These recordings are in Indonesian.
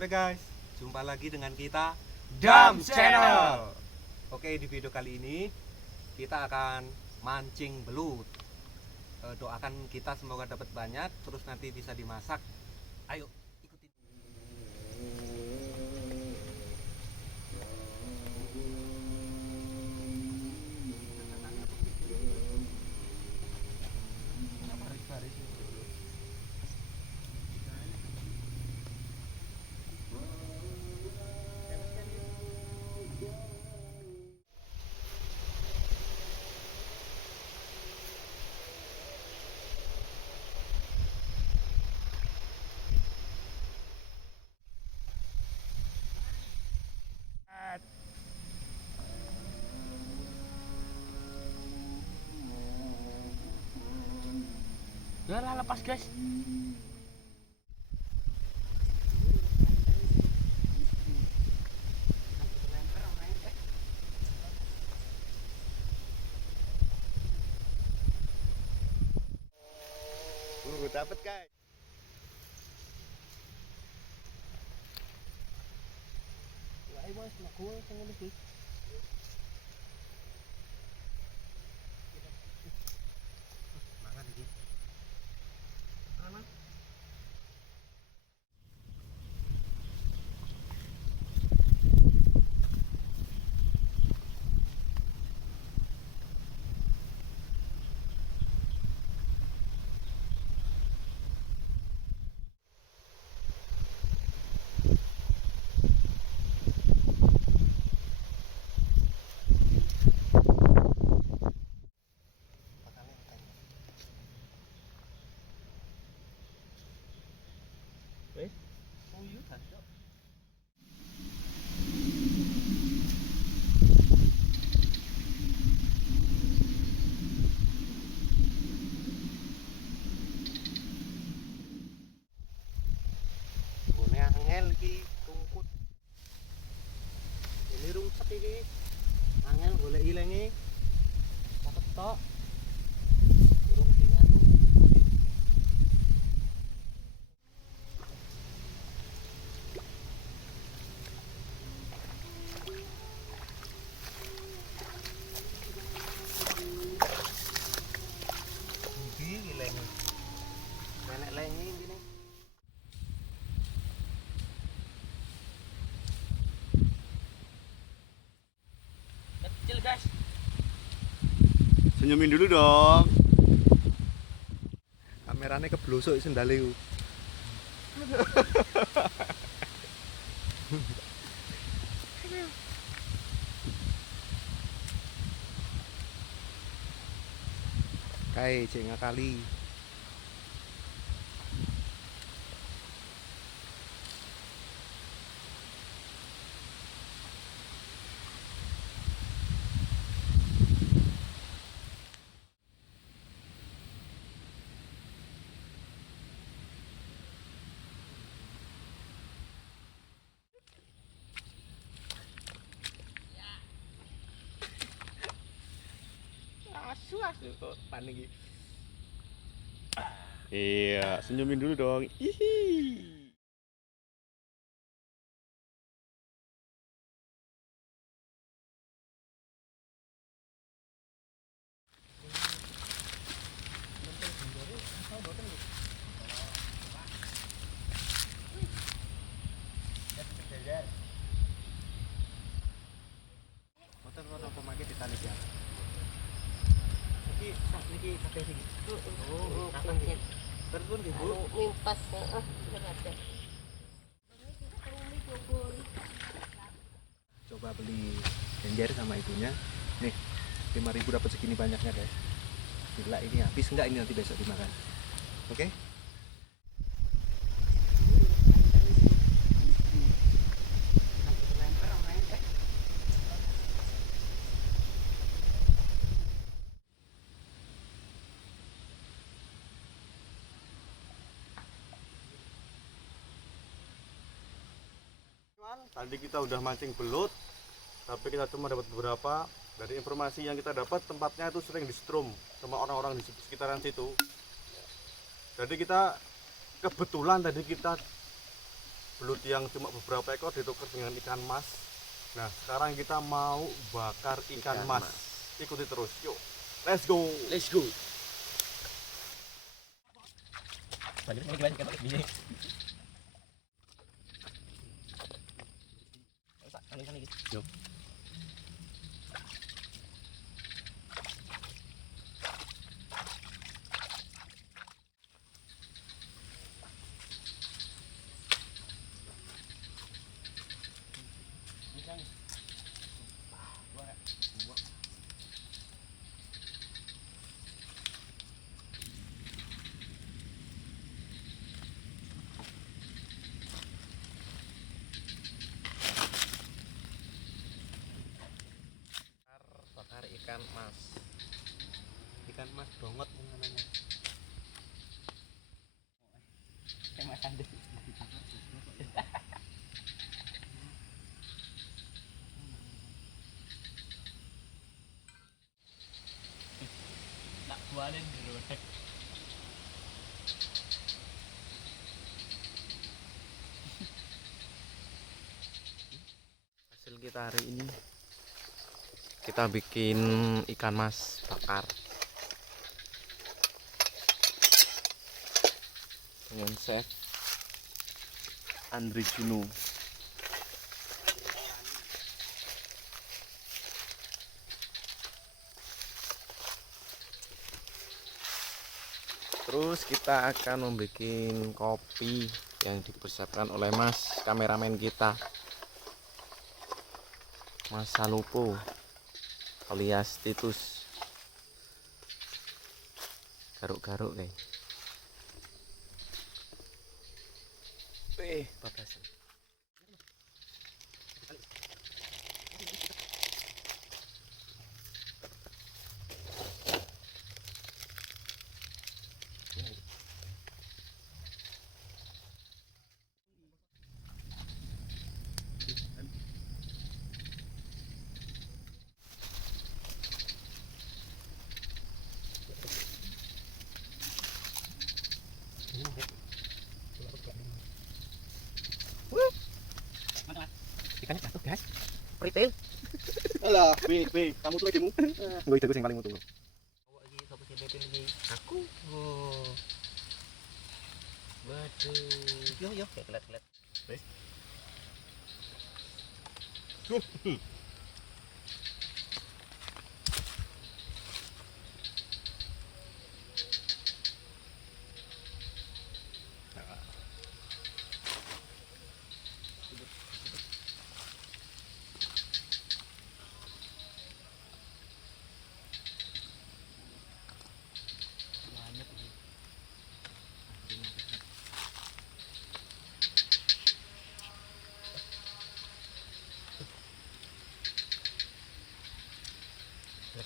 sore guys, jumpa lagi dengan kita Dam Channel. Oke, di video kali ini kita akan mancing belut. Doakan kita semoga dapat banyak, terus nanti bisa dimasak. Ayo ikutin. Udah lepas guys. Dapat guys. Ay mas, nakuha sa mga guys. Semangat lagi. Mana? Oh iya kan. Bone angel iki tungkut. Ini rungsek iki. Angel golek ilenge. Cepet tok. Durung dingan tuh. Iki ilenge. Nenek lenge ini. Kecil guys. Senyumin dulu dong. Kameranya keblosok sendale ku. Kae cek ngakali. Asu kok panik iki. Iya, senyumin dulu dong. Hihi. Motor pemakai ditali ya. Niki kabeh iki. Oh, kapan Terbun Ibu. Mimpas berada. Coba beli genjer sama ibunya. Nih, 5.000 dapat segini banyaknya, guys. Gila ini habis enggak ini nanti besok dimakan. Oke? Tadi kita udah mancing belut, tapi kita cuma dapat beberapa. Dari informasi yang kita dapat, tempatnya itu sering disetrum sama orang-orang di sekitaran situ. Jadi kita kebetulan tadi kita belut yang cuma beberapa ekor ditukar dengan ikan mas. Nah, sekarang kita mau bakar ikan mas. Ikuti terus, yuk. Let's go. Let's go. Ini. Yuk. Bakar ikan mas. Ikan mas dongot namanya. Nak bualin dulu. Hasil kita hari ini kita bikin ikan mas bakar dengan chef Andri Juno. Terus kita akan membuat kopi yang dipersiapkan oleh mas kameramen kita, Mas Salupo alias Titus. Garuk-garuk guys. Babasan. Ikannya jatuh guys. Retail. Alah, wih, kamu tuh lagi mu. Gue itu yang paling mutu. Awak lagi sapa sing beten iki? Aku. Oh. Waduh. Yo kayak kelet-kelet. Wis.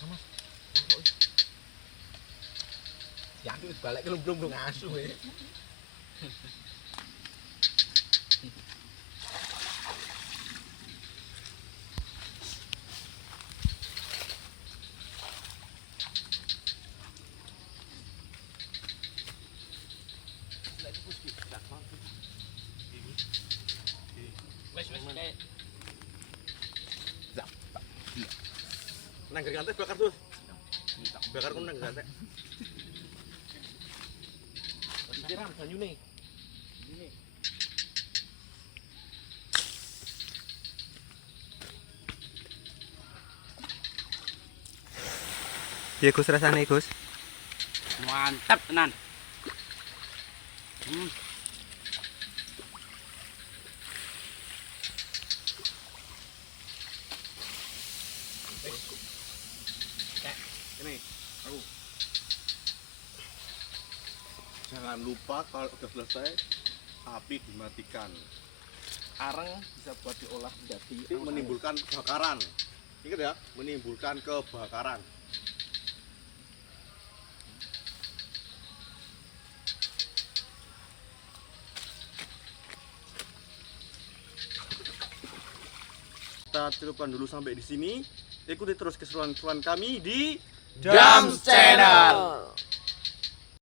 Mas. Ya aku balik ke belum ngasu ya. Wes kayak Nang gante bakar terus. Bakar ku nang gante. Siram banyune. Ini. Piye Gus rasane Gus? mantap tenan. Ini, aku. Jangan lupa kalau udah selesai api dimatikan. Areng bisa buat diolah menjadi Menimbulkan kebakaran. Ingat ya, menimbulkan kebakaran. Kita cukupkan dulu sampai di sini. Ikuti terus keseruan-keseruan kami di Dams Channel.